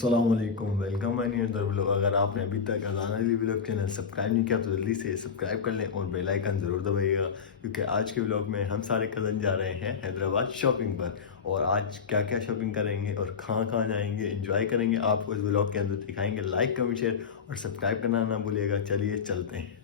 अस्सलामुअलैकुम, welcome my new other vlog. अगर आपने अभी तक अजान अली व्लॉग चैनल सब्सक्राइब नहीं किया तो जल्दी से सब्सक्राइब कर लें और बेल आइकन ज़रूर दबाइएगा, क्योंकि आज के व्लॉग में हम सारे कज़न जा रहे हैं हैदराबाद शॉपिंग पर। और आज क्या क्या शॉपिंग करेंगे और कहाँ कहाँ जाएंगे, एंजॉय करेंगे, आपको इस व्लॉग के अंदर दिखाएंगे। लाइक कमेंट शेयर और सब्सक्राइब करना ना भूलिएगा। चलिए चलते हैं।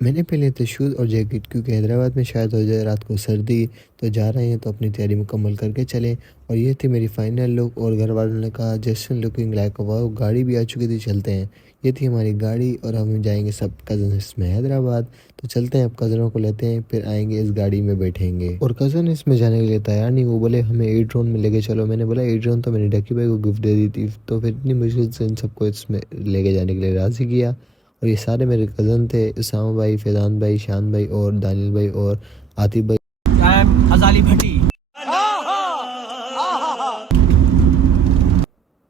मैंने पहले तो शूज़ और जैकेट, क्योंकि हैदराबाद में शायद हो जाए रात को सर्दी, तो जा रहे हैं तो अपनी तैयारी मुकम्मल करके चलें। और ये थी मेरी फ़ाइनल लुक, और घर वालों ने कहा जैसन लुकिंग लाइक वाओ, गाड़ी भी आ चुकी थी, चलते हैं। ये थी हमारी गाड़ी और हम जाएंगे सब कज़न इसमें हैदराबाद। तो चलते हैं, अब कज़नों को लेते हैं, फिर आएंगे इस गाड़ी में बैठेंगे। और कज़न इसमें जाने के लिए तैयार नहीं, वो बोले हमें एड्रोन में लेके चलो। मैंने बोला एड्रोन तो मैंने डक्की भाई को गिफ्ट दे दी थी, तो फिर इतनी मुश्किल से इन सबको इसमें लेके जाने के लिए राज़ी किया। और ये सारे मेरे कज़न थे, उसामा भाई, फैज़ान भाई, शान भाई और दानिल भाई और आतिफ भाई। हजाली भट्टी।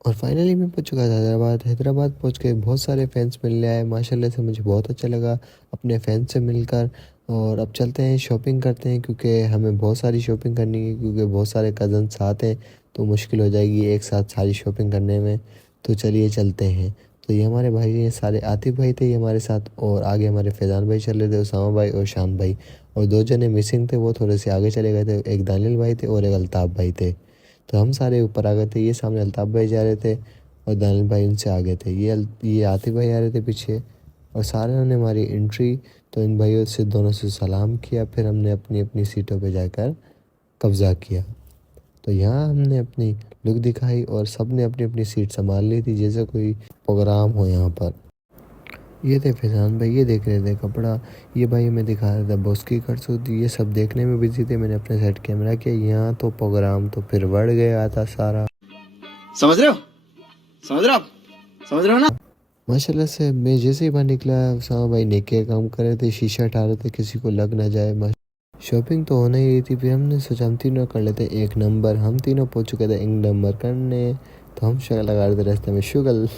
और फाइनली मैं पहुंच चुका था हैदराबाद। हैदराबाद पहुंच के बहुत सारे फैंस मिलने आए, माशाल्लाह से मुझे बहुत अच्छा लगा अपने फैंस से मिलकर। और अब चलते हैं, शॉपिंग करते हैं, क्योंकि हमें बहुत सारी शॉपिंग करनी है, क्योंकि बहुत सारे कज़न साथ हैं तो मुश्किल हो जाएगी एक साथ सारी शॉपिंग करने में। तो चलिए चलते हैं। तो ये हमारे भाई हैं सारे, आतिफ भाई थे ये हमारे साथ, और आगे हमारे फैज़ान भाई चल रहे थे, उसामा भाई और शान भाई। और दो जने मिसिंग थे, वो थोड़े से आगे चले गए थे, एक दानिल भाई थे और एक अल्ताफ़ भाई थे। तो हम सारे ऊपर आ गए थे, ये सामने अल्ताफ़ भाई जा रहे थे और दानिल भाई उनसे आगे थे, ये आतिफ भाई आ रहे थे पीछे। और सारे ने हमारी एंट्री, तो इन भाइयों से दोनों से सलाम किया, फिर हमने अपनी अपनी सीटों पे जाकर कब्ज़ा किया। तो यहाँ हमने अपनी लुक दिखाई और सब ने अपनी अपनी सीट संभाल ली थी, जैसे कोई प्रोग्राम हो यहाँ पर। ये थे फैज़ान भाई, ये देख रहे थे कपड़ा, ये भाई मैं दिखा रहा था बॉस की करतूत, ये सब देखने में बिजी थे। मैंने अपने साइड कैमरा किया, यहाँ तो प्रोग्राम तो फिर बढ़ गया था सारा। समझ रहे हो? समझ रहे हो आप? समझ रहे हो ना? माशाल्लाह से मैं जैसे ही बाहर निकला, उसामा भाई नेके काम कर रहे थे, शीशा हटा रहे थे, किसी को लग ना जाए। शॉपिंग तो होना ही रही थी, फिर हमने सोचा हम तीनों कर लेते एक नंबर। हम तीनों पहुंच चुके थे एक नंबर करने, तो हम शक्ल लगा रहे थे रास्ते में शुगल।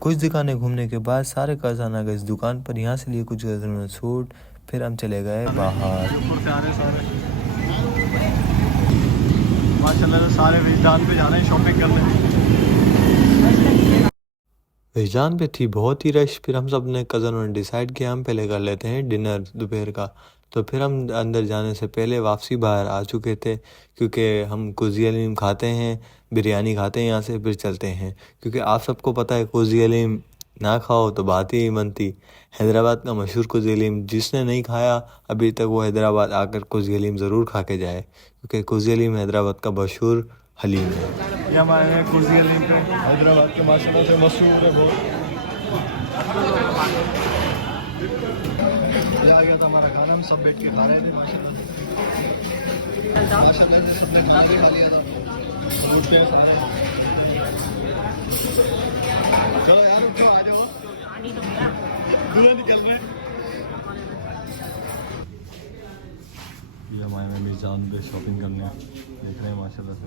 कुछ दुकानें घूमने के बाद सारे कज़न आ गए इस दुकान पर, यहाँ से लिए कुछ कज़नों ने सूट, फिर हम चले गए बाहर। माशाल्लाह सारे विजदान पे जा रहे हैं शॉपिंग करने। विजदान पे थी बहुत ही रश, फिर हम सब ने कज़नों ने डिसाइड किया हम पहले कर लेते हैं डिनर दोपहर का। तो फिर हम अंदर जाने से पहले वापसी बाहर आ चुके थे, क्योंकि हम कुज़ी हलीम खाते हैं, बिरयानी खाते हैं यहाँ से, फिर चलते हैं। क्योंकि आप सबको पता है कुज़ी हलीम ना खाओ तो बात ही बनती। हैदराबाद का मशहूर कुज़ी हलीम, जिसने नहीं खाया अभी तक वो हैदराबाद आकर कुज़ी हलीम ज़रूर खा के जाए, क्योंकि कुज़ी हलीम हैदराबाद का मशहूर हलीम है। ये हमारे कुर्सी हलीम पे हैदराबाद के माशाल्लाह से मशहूर है बहुत। ये आ गया था हमारा खाना, हम सब बैठ के खा रहे थे माशाल्लाह से सबने खाना भी खा लिया था। उठते हैं सारे, चलो यार उठो आ जाओ, दूल्हे निकल रहे हैं। ये हमारे में मीज़ान पे शॉपिंग करने देख रहे हैं माशाल्लाह से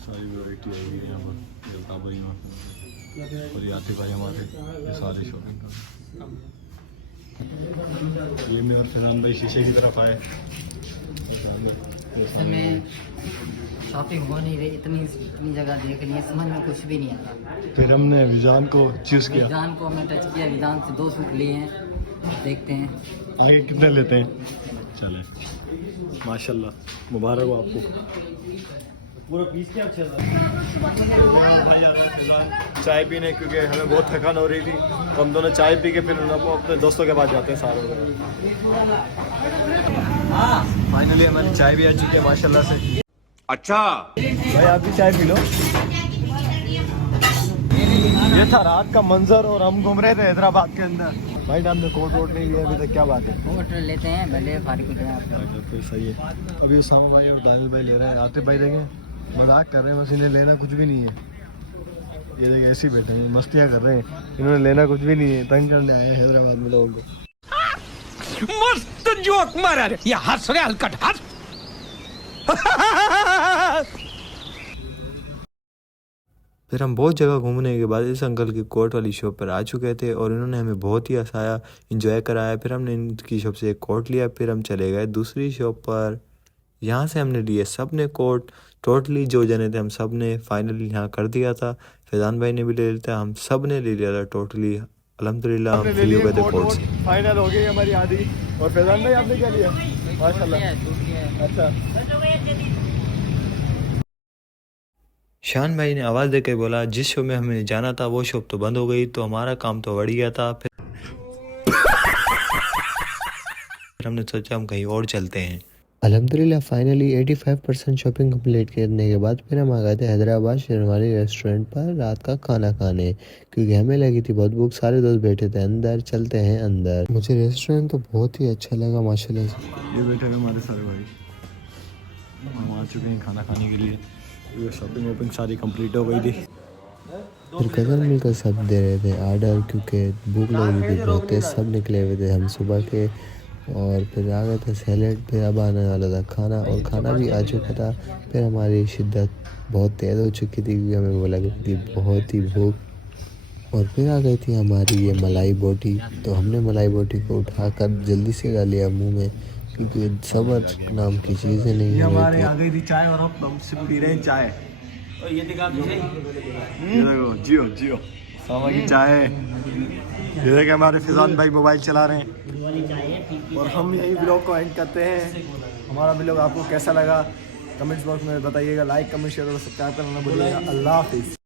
सारी वैरायटी आई है यहाँ पर। अल्ताफ़ भाई और ये आतिफ भाई हमारे, ये सारे शॉपिंग कर ये में। और फैज़ान भाई शीशे की तरफ आए। में शॉपिंग हो नहीं रही, इतनी जगह देख ली, समझ में कुछ भी नहीं आता। फिर हमने विजान को चूज़ किया, विजान को हमने टच किया, विजान से 2 सूट लिए हैं, देखते हैं आगे कितने लेते हैं। चले माशाल्लाह, मुबारक हो आपको। पूरा पीस क्या अच्छा था भाई। आ गए चाय पीने, क्योंकि हमें बहुत थकान हो रही थी, तो हम दोनों चाय पी के फिर अपने दोस्तों के पास जाते हैं सारे। फाइनली हमारी चाय भी आ चुकी है माशाल्लाह से। अच्छा भाई आप भी चाय पी लो। ये था रात का मंजर, और हम घूम रहे थे हैदराबाद के अंदर। भाई हमने कोट वोट नहीं लिया अभी तक, क्या बात है? कोट लेते हैं, भले फारिग हो जाए आप। तो सही है। अभी उसामा भाई और दानिल भाई ले रहे हैं, आतिफ भाई देखें मजाक कर रहे हैं, बस इन्हें लेना कुछ भी नहीं है। ये देखें ऐसे ही बैठे हैं, मस्तियाँ कर रहे हैं, इन्होंने लेना कुछ भी नहीं है, तंग करने आए हैं हैदराबाद में लोगों को। मस्त जोक मारा रे, ये हंस रहे हलकट हंस। फिर हम बहुत जगह घूमने के बाद इस अंकल की कोट वाली शॉप पर आ चुके थे और इन्होंने हमें बहुत ही हंसाया, इंजॉय कराया। फिर हमने इनकी शॉप से एक कोट लिया, फिर हम चले गए दूसरी शॉप पर। यहाँ से हमने लिए सब ने कोट, टोटली जो जने थे हम सब ने फाइनली यहाँ कर दिया था। फैजान भाई ने भी ले लिया था, हम सब ने ले लिया था टोटली। अल्हम्दुलिल्लाह हम फ्री हो गए थे कोर्स। फाइनल हो गई हमारी आधी। और फैजान भाई आपने क्या लिया? माशाल्लाह। अच्छा, शान भाई ने आवाज़ देकर बोला जिस शॉप में हमें जाना था वो शॉप तो बंद हो गई, तो हमारा काम तो बढ़ गया था। फिर हमने सोचा हम कहीं और चलते हैं। अल्हम्दुलिल्लाह फाइनली 85% शॉपिंग कंप्लीट करने के बाद फिर हम आ गए थे हैदराबाद शेरवानी रेस्टोरेंट पर रात का खाना खाने, क्योंकि हमें लगी थी बहुत भूख। सारे दोस्त बैठे थे अंदर, चलते हैं अंदर। मुझे रेस्टोरेंट तो बहुत ही अच्छा लगा माशाल्लाह से। ये बैठे हैं हमारे सारे भाई, हम आ चुके हैं खाना खाने के लिए। ये शॉपिंग वॉपिंग सारी कंप्लीट हो गई थी। फिर कज़न मिलकर सब दे रहे थे ऑर्डर, क्योंकि भूख लगी थी बहुत तेज। सब निकले हुए थे हम सुबह के। और फिर आ गए थे सैलेड, फिर अब आने वाला था खाना, और खाना भी आ चुका था। फिर हमारी शिद्दत बहुत तेज़ हो चुकी थी क्योंकि हमें वो लगी थी बहुत ही भूख। और फिर आ गई थी हमारी ये मलाई बोटी, तो हमने मलाई बोटी को उठाकर जल्दी से डाल लिया मुंह में, क्योंकि सबर नाम की चीज़ें नहीं ये हमारे है। आ गई थी चाय, और हम सिर्फ पी रहे हैं चाय। ये देखो जियो जियो सामा की चाय। ये देखिए हमारे फैजान भाई मोबाइल चला रहे हैं। और हम यही ब्लॉग को एंड करते हैं। हमारा ब्लॉग आपको कैसा लगा कमेंट्स बॉक्स में बताइएगा। लाइक कमेंट शेयर और सब्सक्राइब करना ना भूलिएगा। अल्लाह हाफिज़।